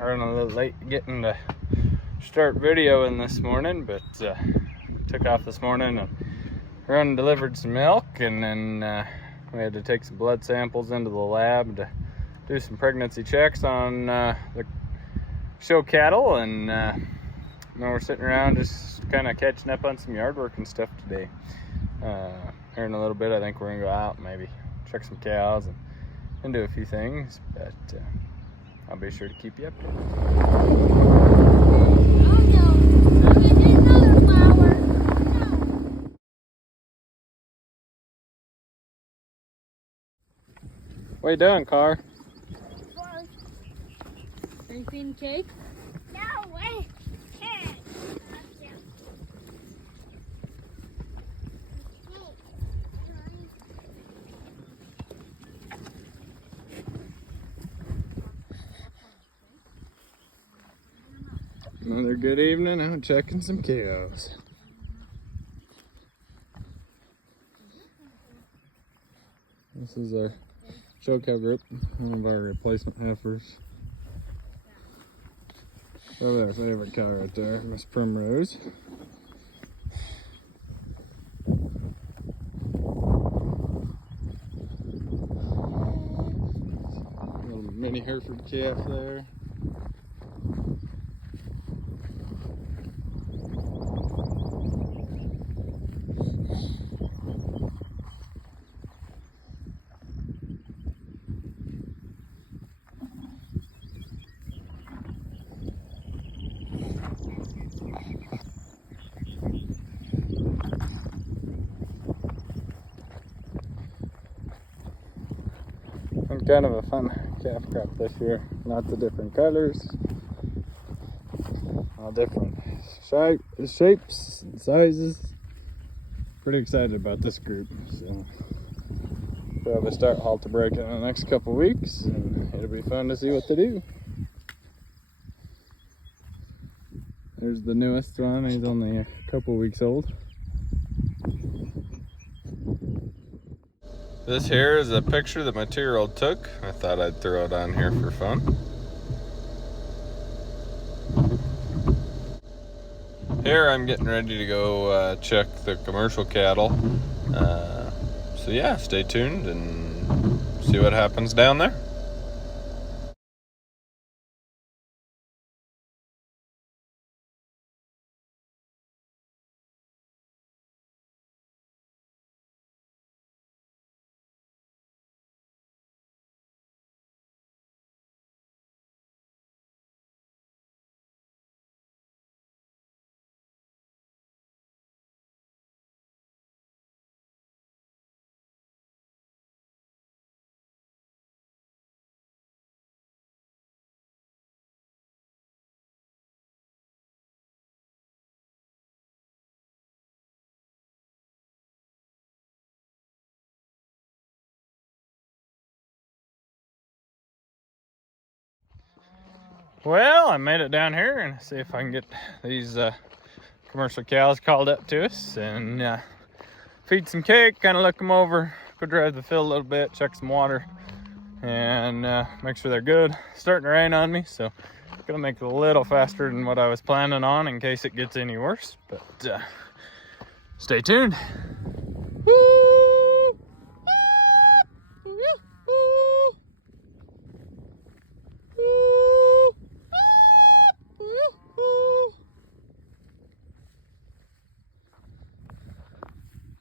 running a little late getting to start videoing this morning, but took off this morning and run and delivered some milk, and then we had to take some blood samples into the lab to do some pregnancy checks on the show cattle, and now we're sitting around just kind of catching up on some yard work and stuff today. Here in a little bit, I think we're gonna go out and maybe check some cows and do a few things, but I'll be sure to keep you updated. What are you doing, Car? Are you feeding cake? No, wait. Cake. Another good evening out checking some cows. This is our show cow group, one of our replacement heifers. Over there, favorite cow right there, Miss Primrose. Little mini Hereford calf there. And kind of a fun calf crop this year. Lots of different colors, all different shapes and sizes. Pretty excited about this group. So we'll have a start halter break in the next couple weeks, and it'll be fun to see what they do. There's the newest one. He's only a couple weeks old. This here is a picture that my 2-year-old took. I thought I'd throw it on here for fun. Here I'm getting ready to go check the commercial cattle. So yeah, stay tuned and see what happens down there. Well, I made it down here and see if I can get these commercial cows called up to us and feed some cake, kind of look them over, go drive the field a little bit, check some water, and make sure they're good. It's starting to rain on me, so I'm gonna make it a little faster than what I was planning on in case it gets any worse, but stay tuned.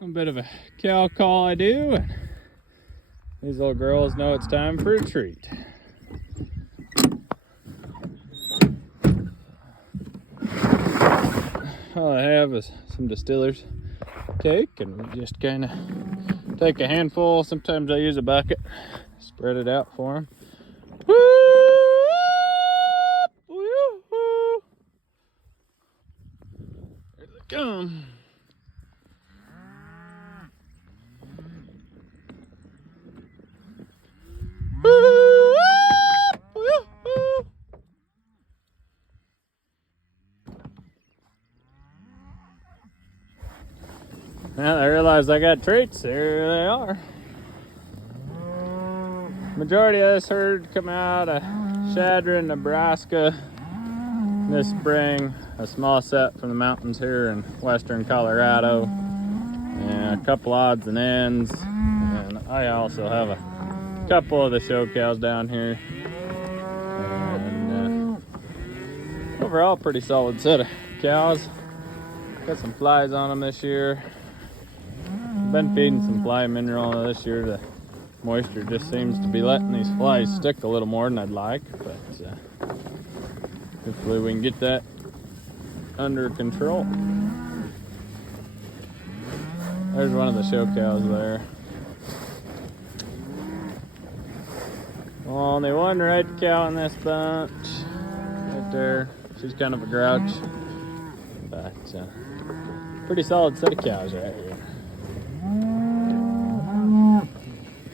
A bit of a cow call I do, and these little girls know it's time for a treat. All I have is some distiller's cake, and we just kind of take a handful. Sometimes I use a bucket, spread it out for them. Here they come. Well, I realized I got treats. There they are. Majority of this herd come out of Chadron, Nebraska. This spring, a small set from the mountains here in western Colorado. And a couple odds and ends. And I also have a couple of the show cows down here. And overall, pretty solid set of cows. Got some flies on them this year. Been feeding some fly mineral this year. The moisture just seems to be letting these flies stick a little more than I'd like, but hopefully we can get that under control. There's one of the show cows there. Only one red cow in this bunch. Right there. She's kind of a grouch. But pretty solid set of cows right here.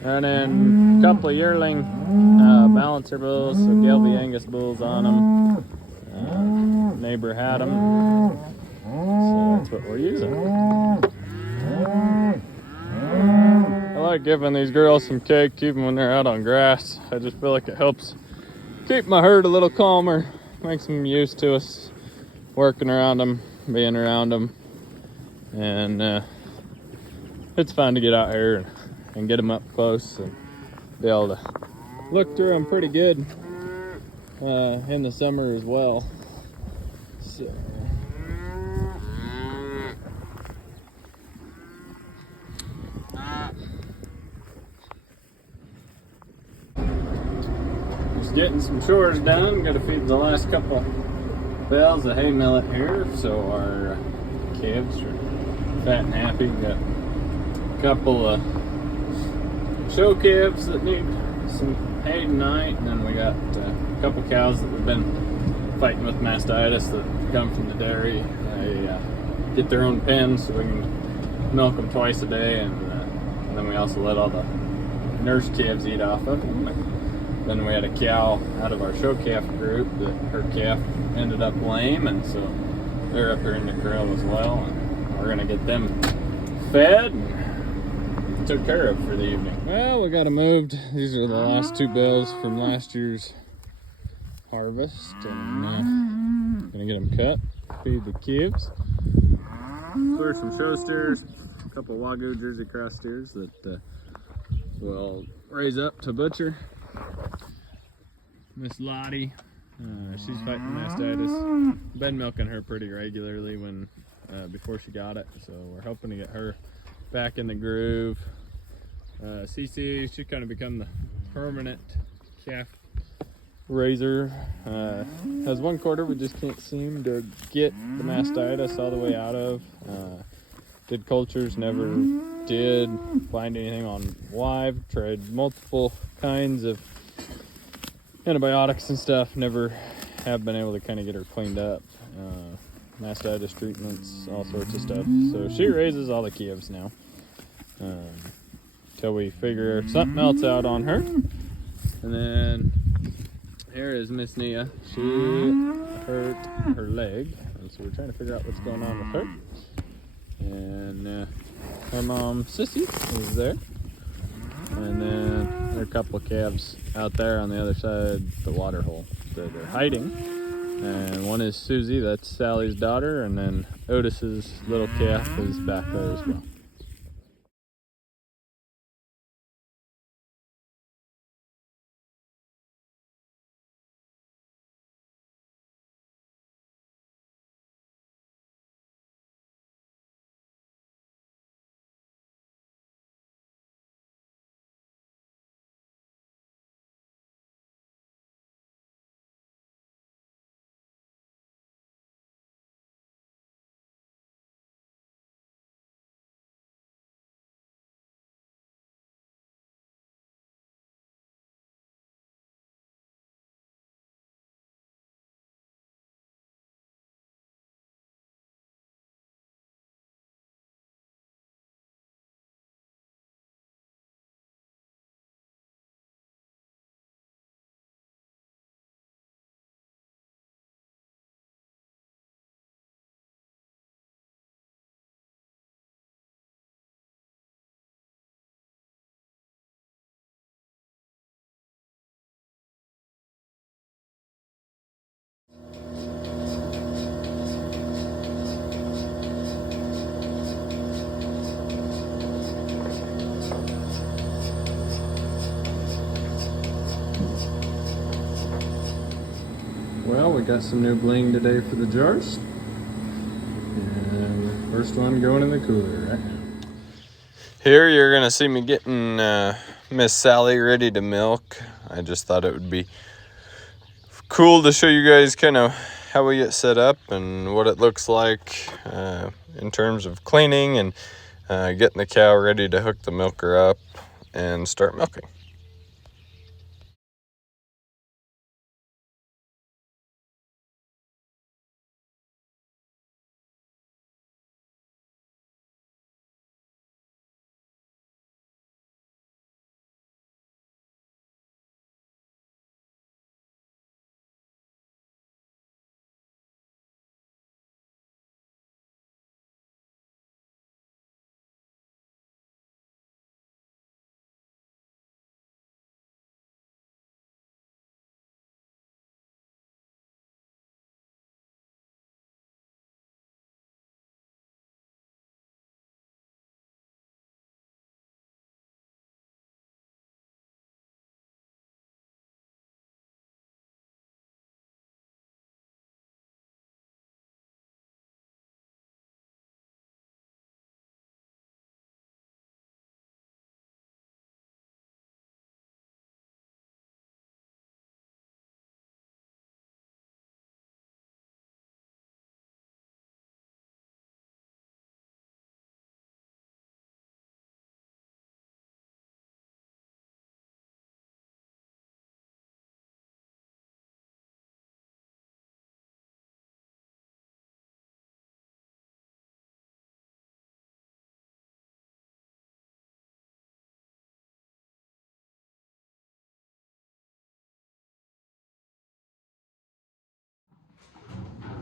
Running a couple of yearling balancer bulls, so Gelby Angus bulls on them. Neighbor had them, so that's what we're using. I like giving these girls some cake even when they're out on grass. I just feel like it helps keep my herd a little calmer, makes them used to us working around them, being around them, and it's fun to get out here and get them up close and be able to look through them pretty good in the summer as well. So just getting some chores done. Got to feed the last couple bales of hay millet here, so our calves are fat and happy. Got a couple of show calves that need some hay tonight, and then we got a couple cows that we've been fighting with mastitis that come from the dairy. They get their own pen so we can milk them twice a day, and then we also let all the nurse calves eat off of them. Then we had a cow out of our show calf group that her calf ended up lame, and so they're up here in the corral as well, and we're gonna get them fed and took care of for the evening. Well, we got them moved. These are the last two bales from last year's harvest, and gonna get them cut, feed the calves. There's some show steers, a couple of Wagyu Jersey cross steers that we'll raise up to butcher. Miss Lottie, she's fighting mastitis. Been milking her pretty regularly before she got it, so we're hoping to get her back in the groove. CC, she kind of become the permanent calf raiser. Has one quarter we just can't seem to get the mastitis all the way out of. Did cultures, never did find anything on live. Tried multiple kinds of antibiotics and stuff, never have been able to kind of get her cleaned up. Mastitis treatments, all sorts of stuff. So she raises all the calves now till we figure something else out on her. And then here is Miss Nia. She hurt her leg, and so we're trying to figure out what's going on with her. And her mom Sissy is there, and then there are a couple of calves out there on the other side the water hole that are hiding. And one is Susie, that's Sally's daughter, and then Otis's little calf is back there as well. got some new bling today for the jars. And the first one going in the cooler right now. Here you're gonna see me getting Miss Sally ready to milk. I just thought it would be cool to show you guys kind of how we get set up and what it looks like in terms of cleaning and getting the cow ready to hook the milker up and start milking.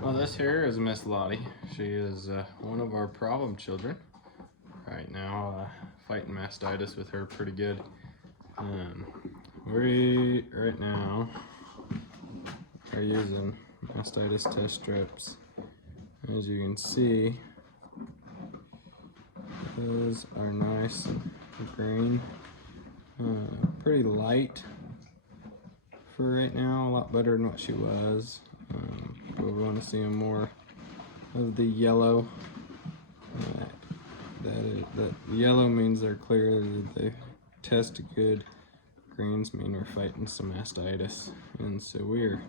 Well, this here is Miss Lottie. She is one of our problem children. Right now, fighting mastitis with her pretty good. We right now are using mastitis test strips. As you can see, those are nice and green. Pretty light for right now, a lot better than what she was. But we want to see more of the yellow. That yellow means they're clear, they test good. Greens mean we're fighting some mastitis. And so we're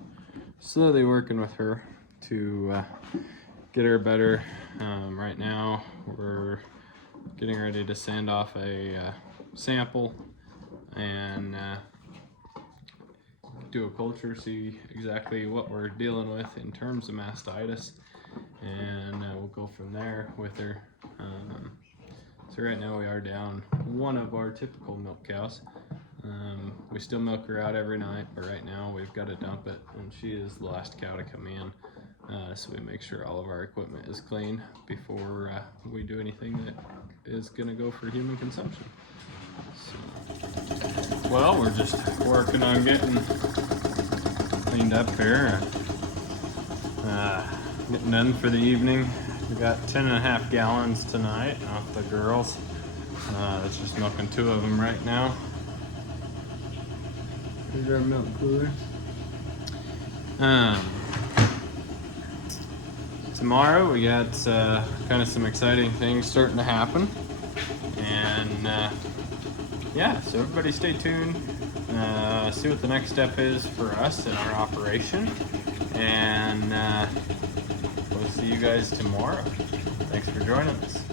slowly working with her to get her better. Right now we're getting ready to send off a sample and do a culture, see exactly what we're dealing with in terms of mastitis, and we'll go from there with her. So right now we are down one of our typical milk cows. We still milk her out every night, but right now we've got to dump it, and she is the last cow to come in. So we make sure all of our equipment is clean before we do anything that is going to go for human consumption. So, well, we're just working on getting cleaned up here. Getting done for the evening. We got 10.5 gallons tonight off the girls. It's just milking 2 of them right now. Here's our milk cooler. Tomorrow we got kind of some exciting things starting to happen, and yeah, so everybody stay tuned, see what the next step is for us in our operation, and we'll see you guys tomorrow. Thanks for joining us.